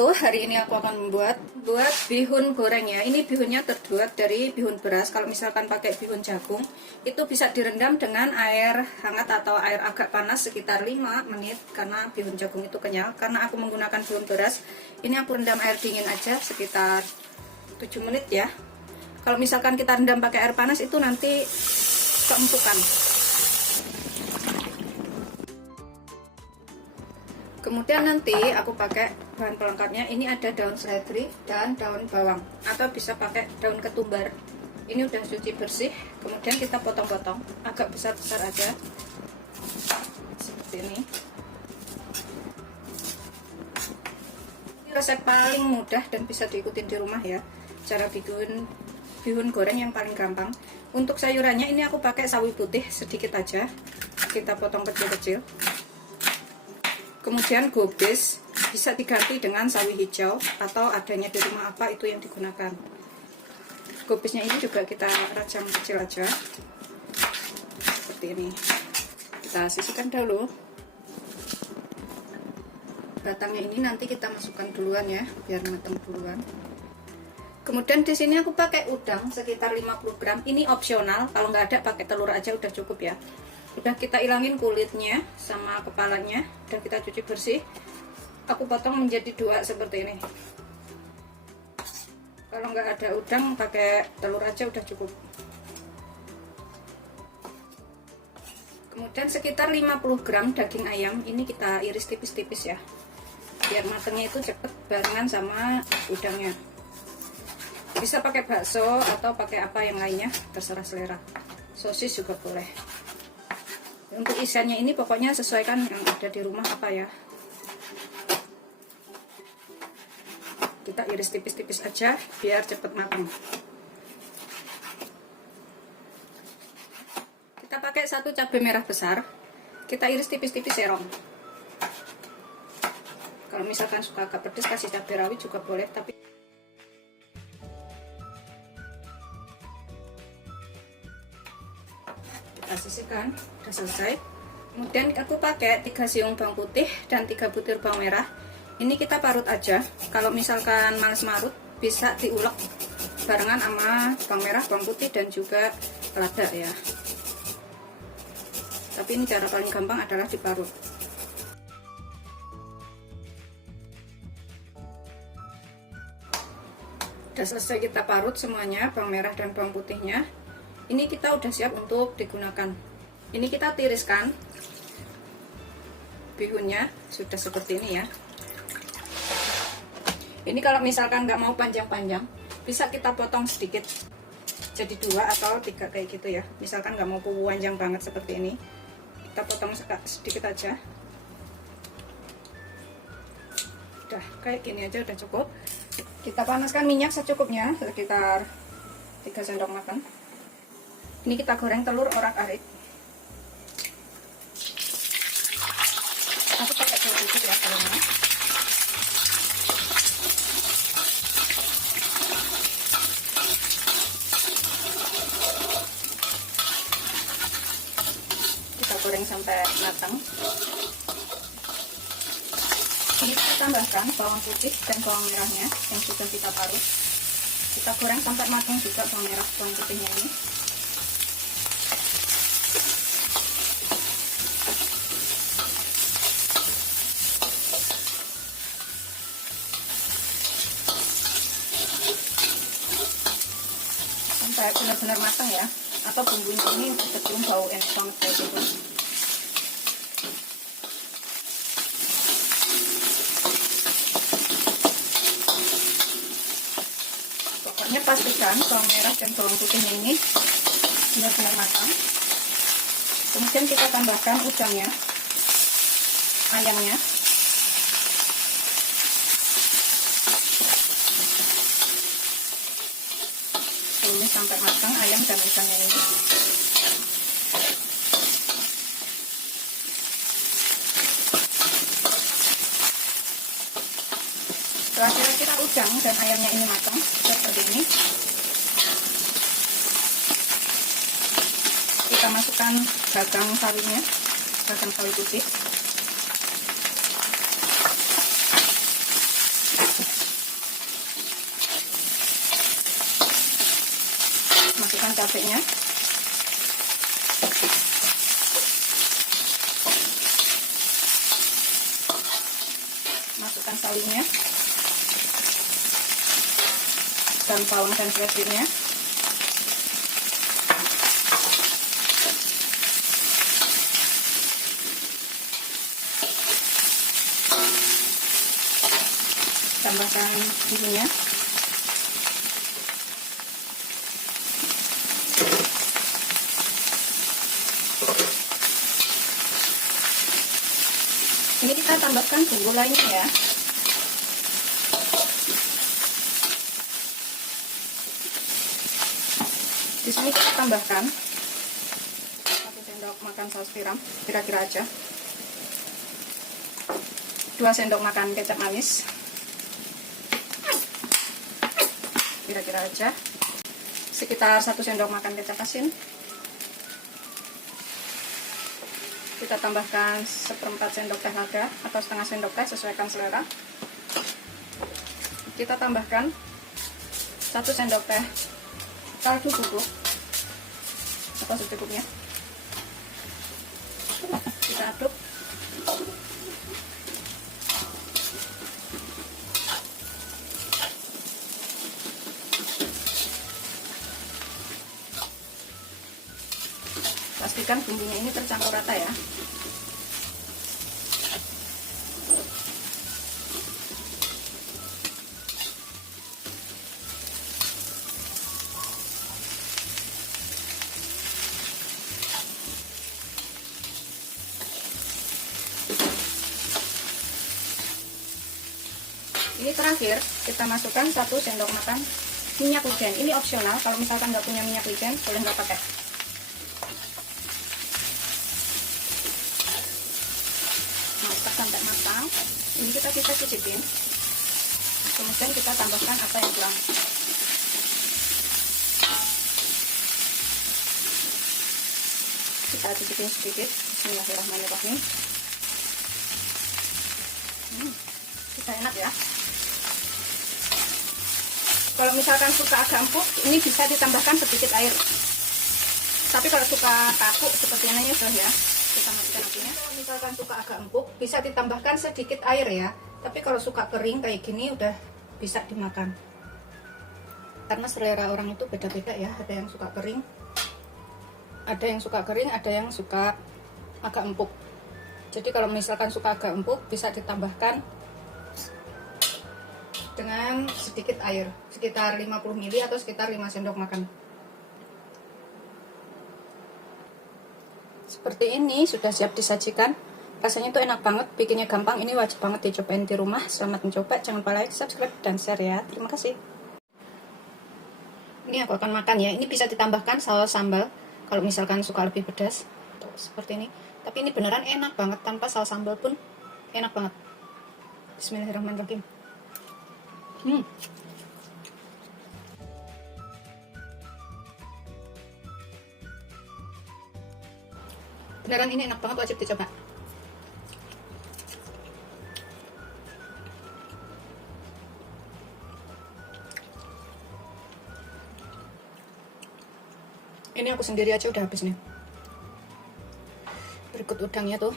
wabarakatuh. Hari ini aku akan membuat bihun goreng ya. Ini bihunnya terbuat dari bihun beras. Kalau misalkan pakai bihun jagung, itu bisa direndam dengan air hangat atau air agak panas sekitar 5 menit karena bihun jagung itu kenyal. Karena aku menggunakan bihun beras, ini aku rendam air dingin aja sekitar 7 menit ya. Kalau misalkan kita rendam pakai air panas itu nanti keempukan. Kemudian nanti aku pakai bahan pelengkapnya. Ini ada daun seledri dan daun bawang, atau bisa pakai daun ketumbar. Ini udah cuci bersih. Kemudian kita potong-potong agak besar-besar aja seperti ini. Ini resep paling mudah dan bisa diikutin di rumah ya. Cara bikin bihun goreng yang paling gampang. Untuk sayurannya ini aku pakai sawi putih sedikit aja. Kita potong kecil-kecil. Kemudian gobes bisa diganti dengan sawi hijau atau adanya di rumah apa itu yang digunakan. Gobesnya ini juga kita rajang kecil aja seperti ini. Kita sisihkan dulu. Batangnya ini nanti kita masukkan duluan ya, biar matang duluan. Kemudian di sini aku pakai udang sekitar 50 gram. Ini opsional, kalau nggak ada pakai telur aja udah cukup ya. Udah kita ilangin kulitnya sama kepalanya, udah kita cuci bersih. Aku potong menjadi 2 seperti ini. Kalau nggak ada udang pakai telur aja udah cukup. Kemudian sekitar 50 gram daging ayam, ini kita iris tipis-tipis ya, biar matangnya itu cepet barengan sama udangnya. Bisa pakai bakso atau pakai apa yang lainnya, terserah selera. Sosis juga boleh. Untuk isiannya ini pokoknya sesuaikan yang ada di rumah apa ya. Kita iris tipis-tipis aja biar cepet matang. Kita pakai 1 cabai merah besar. Kita iris tipis-tipis serong. Kalau misalkan suka agak pedas kasih cabai rawit juga boleh, tapi kita sisihkan. Udah selesai. Kemudian aku pakai 3 siung bawang putih dan 3 butir bawang merah. Ini kita parut aja. Kalau misalkan males marut bisa diulek barengan sama bawang merah, bawang putih dan juga lada ya. Tapi ini cara paling gampang adalah diparut. Udah selesai kita parut semuanya, bawang merah dan bawang putihnya. Ini kita udah siap untuk digunakan. Ini kita tiriskan bihunnya, sudah seperti ini ya. Ini kalau misalkan nggak mau panjang-panjang, bisa kita potong sedikit jadi 2 atau 3 kayak gitu ya. Misalkan nggak mau panjang banget seperti ini, kita potong sedikit aja. Udah kayak gini aja udah cukup. Kita panaskan minyak secukupnya, sekitar 3 sendok makan. Ini kita goreng telur orak-arik. Aku pakai telur putih ya telurnya. Kita goreng sampai matang. Ini kita tambahkan bawang putih dan bawang merahnya yang sudah kita parut. Kita goreng sampai matang juga bawang merah bawang putihnya ini. Sampai benar-benar matang ya, atau bumbunya ini kecium bau enak banget kayak gitu. Pokoknya pastikan bawang merah dan bawang putihnya ini benar-benar matang. Kemudian kita tambahkan udangnya, ayamnya. Ini sampai matang ayam dan udangnya ini. Setelah kira-kira udang dan ayamnya ini matang seperti ini, kita masukkan gagang sawinya, gagang sawi putih. serabeknya. Masukkan sawinya dan bawang dan seledrinya. Tambahkan bumbunya. Ini kita tambahkan bumbu lainnya ya. Di sini kita tambahkan 1 sendok makan saus tiram, kira-kira aja. 2 sendok makan kecap manis, kira-kira aja. Sekitar 1 sendok makan kecap asin. Kita tambahkan 1/4 sendok teh lada atau setengah sendok teh, sesuaikan selera. Kita tambahkan 1 sendok teh kaldu bubuk atau secukupnya. Kita aduk. Pastikan bumbunya ini tercampur rata ya. Ini terakhir kita masukkan 1 sendok makan minyak wijen. Ini opsional, kalau misalkan nggak punya minyak wijen boleh nggak pakai. Masak sampai matang. Ini kita cicipin. Kemudian kita tambahkan apa yang kurang. Kita cicipin sedikit. Bismillahirrahmanirrahim. Bisa enak ya. Kalau misalkan suka agak empuk, ini bisa ditambahkan sedikit air. Tapi kalau suka kaku seperti ini sudah ya, kita matikan apinya. Kalau misalkan suka agak empuk, bisa ditambahkan sedikit air ya. Tapi kalau suka kering kayak gini udah bisa dimakan. Karena selera orang itu beda-beda ya. Ada yang suka kering, ada yang suka agak empuk. Jadi kalau misalkan suka agak empuk, bisa ditambahkan dengan sedikit air, sekitar 50 ml atau sekitar 5 sendok makan. Seperti ini sudah siap disajikan. Rasanya itu enak banget, bikinnya gampang. Ini wajib banget dicobain di rumah. Selamat mencoba, jangan lupa like, subscribe, dan share ya. Terima kasih. Ini aku akan makan ya. Ini bisa ditambahkan saus sambal kalau misalkan suka lebih pedas. Tuh, seperti ini. Tapi ini beneran enak banget, tanpa saus sambal pun enak banget. Bismillahirrahmanirrahim. Beneran ini enak banget, wajib dicoba. Ini aku sendiri aja udah habis nih. Berikut udangnya tuh.